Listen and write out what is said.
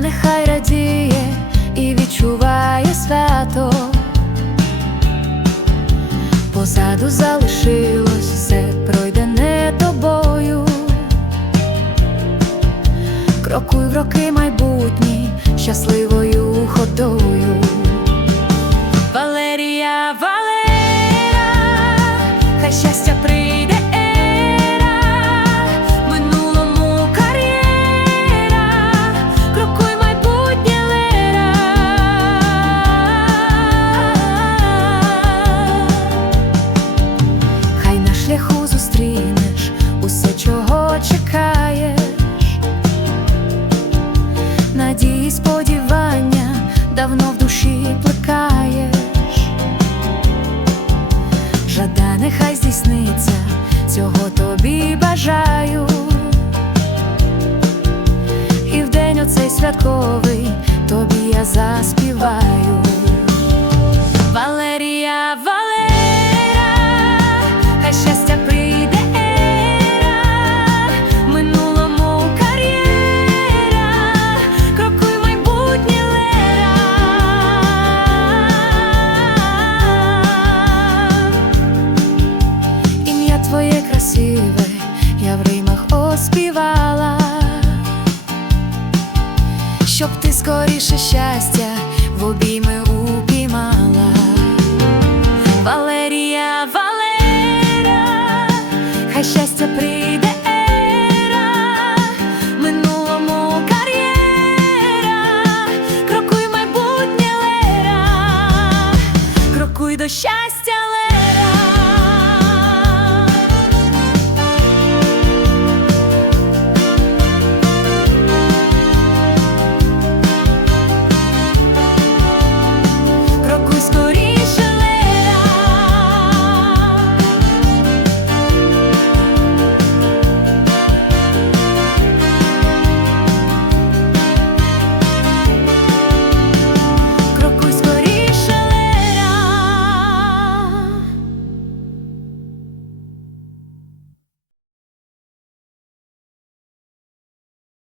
Нехай радіє і відчуває свято. Позаду залишилось все пройдене тобою. Крокуй в роки майбутні щасливою ходою. Валерія, Валера, хай щастя в плекаєш. Жада нехай здійсниться, цього тобі бажаю. І в день оцей святковий тобі я заспіваю. Ти скоріше щастя в обійми упіймала. Валерія, Валера, хай щастя прийде ера, минулому кар'єра, крокуй майбутнє лера, крокуй до щастя.